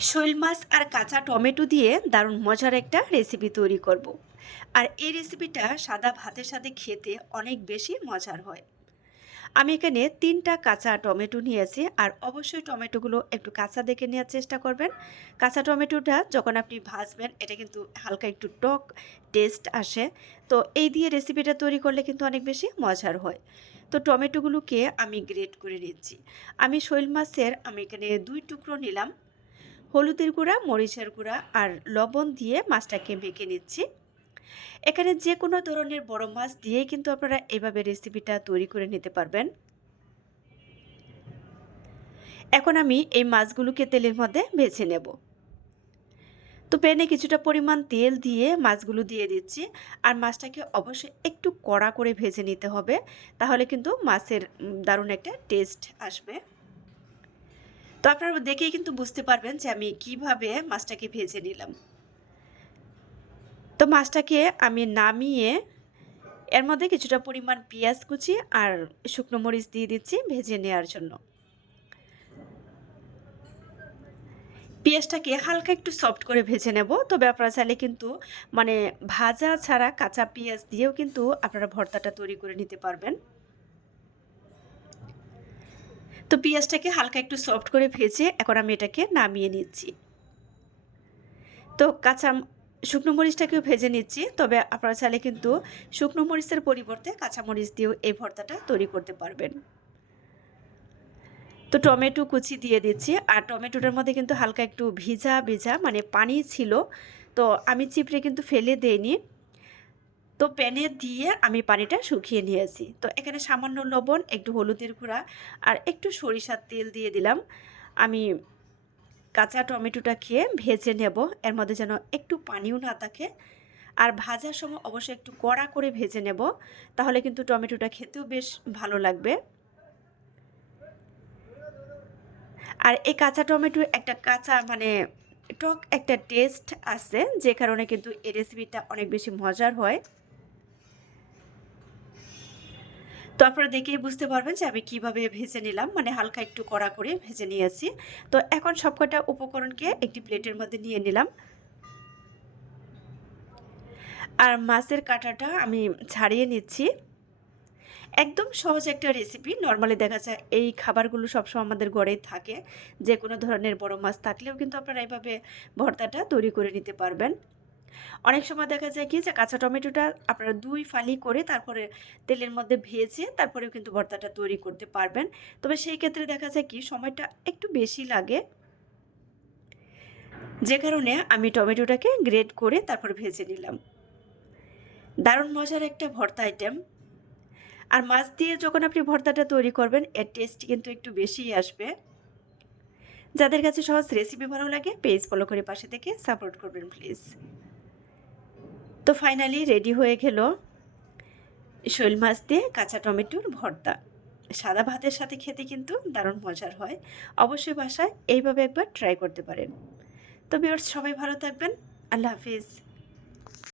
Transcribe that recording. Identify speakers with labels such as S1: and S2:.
S1: শৈল মাছ আর কাঁচা টমেটো দিয়ে দারুণ মজার একটা রেসিপি তৈরি করব। আর এই রেসিপিটা সাদা ভাতের সাথে খেতে অনেক বেশি মজার হয়। আমি এখানে তিনটা কাঁচা টমেটো নিয়েছি আর অবশ্যই টমেটোগুলো একটু কাঁচা দেখে নেওয়ার চেষ্টা করবেন। কাঁচা টমেটোটা যখন আপনি ভাজবেন, এটা কিন্তু হালকা একটু টক টেস্ট আসে। তো এই দিয়ে রেসিপিটা তৈরি করলে কিন্তু অনেক বেশি মজার হয়। তো টমেটোগুলোকে আমি গ্রেট করে নিচ্ছি। আমি শৈল মাছের আমি এখানে দুই টুকরো নিলাম। হলুদের গুঁড়া, মরিচের গুঁড়া আর লবণ দিয়ে মাছটাকে মেখে নিচ্ছি। এখানে যে কোনো ধরনের বড় মাছ দিয়েই কিন্তু আপনারা এভাবে রেসিপিটা তৈরি করে নিতে পারবেন। এখন আমি এই মাছগুলোকে তেলের মধ্যে ভেজে নেব। তো প্যানে কিছুটা পরিমাণ তেল দিয়ে মাছগুলো দিয়ে দিচ্ছি আর মাছটাকে অবশ্যই একটু কড়া করে ভেজে নিতে হবে, তাহলে কিন্তু মাছের দারুণ একটা টেস্ট আসবে। তো আপনারা দেখেই কিন্তু বুঝতে পারবেন যে আমি কীভাবে মাছটাকে ভেজে নিলাম। তো মাছটাকে আমি নামিয়ে এর মধ্যে কিছুটা পরিমাণ পেঁয়াজ কুচি আর শুকনো মরিচ দিয়ে দিচ্ছি ভেজে নেওয়ার জন্য। পেঁয়াজটাকে হালকা একটু সফট করে ভেজে নেব, তবে আপনারা চাইলে কিন্তু মানে ভাজা ছাড়া কাঁচা পেঁয়াজ দিয়েও কিন্তু আপনারা ভর্তাটা তৈরি করে নিতে পারবেন। তো পেঁয়াজটাকে হালকা একটু সফট করে ভেজে এখন আমি এটাকে নামিয়ে নিচ্ছি। তো কাঁচা শুকনো মরিচটাকেও ভেজে নিচ্ছি, তবে আপনারা চাইলে কিন্তু শুকনো মরিচের পরিবর্তে কাঁচা মরিচ দিয়েও এই ভর্তাটা তৈরি করতে পারবেন। তো টমেটো কুচি দিয়ে দিচ্ছি, আর টমেটোটার মধ্যে কিন্তু হালকা একটু ভিজা ভিজা মানে পানি ছিল, তো আমি চিপড়ে কিন্তু ফেলে দেইনি। তো প্যানে দিয়ে আমি পানিটা শুকিয়ে নিয়েছি। তো এখানে সামান্য লবণ, একটু হলুদের গুঁড়া আর একটু সরিষার তেল দিয়ে দিলাম। আমি কাঁচা টমেটোটা খেয়ে ভেজে নেব। এর মধ্যে যেন একটু পানিও না থাকে। আর ভাজার সময় অবশ্যই একটু কড়া করে ভেজে নেব। তাহলে কিন্তু টমেটোটা খেতেও বেশ ভালো লাগবে। আর এই কাঁচা টমেটো একটা কাঁচা মানে টক একটা টেস্ট আছে, যে কারণে কিন্তু এই রেসিপিটা অনেক বেশি মজার হয়। তো আপনারা দেখেই বুঝতে পারবেন যে আমি কীভাবে ভেজে নিলাম। মানে হালকা একটু কড়া করে ভেজে নিয়েছি তো এখন সবকটা উপকরণকে একটি প্লেটের মধ্যে নিয়ে নিলাম। আর মাছের কাঁটাটা আমি ছাড়িয়ে নিচ্ছি। একদম সহজ একটা রেসিপি নর্মালি দেখা যায় এই খাবারগুলো সবসময় আমাদের ঘরেই থাকে। যে কোনো ধরনের বড় মাছ থাকলেও কিন্তু আপনারা এইভাবে ভর্তাটা তৈরি করে নিতে পারবেন। অনেক সময় দেখা যায় কি যে কাঁচা টমেটোটা আপনারা দুই ফালি করে তারপরে তেলের মধ্যে ভেজে তারপরেও কিন্তু ভর্তাটা তৈরি করতে পারবেন। তবে সেই ক্ষেত্রে দেখা যায় কি সময়টা একটু বেশি লাগে। যে কারণে আমি টমেটোটাকে গ্রেড করে তারপর ভেজে নিলাম। দারুণ মজার একটা ভর্তা আইটেম আর মাছ দিয়ে যখন আপনি ভর্তাটা তৈরি করবেন, এর টেস্ট কিন্তু একটু বেশিই আসবে। যাদের কাছে সহজ রেসিপি ভালো লাগে পেজ ফলো করে পাশে থেকে সাপোর্ট করবেন প্লিজ তো ফাইনালি রেডি হয়ে গেল শৈল মাছ দিয়ে কাঁচা টমেটোর ভর্তা। সাদা ভাতের সাথে খেতে কিন্তু দারুণ মজার হয়। অবশ্যই বাসায় এইভাবে একবার ট্রাই করতে পারেন। তো বিয়ার্স সবাই ভালো থাকবেন। আল্লাহ হাফিজ।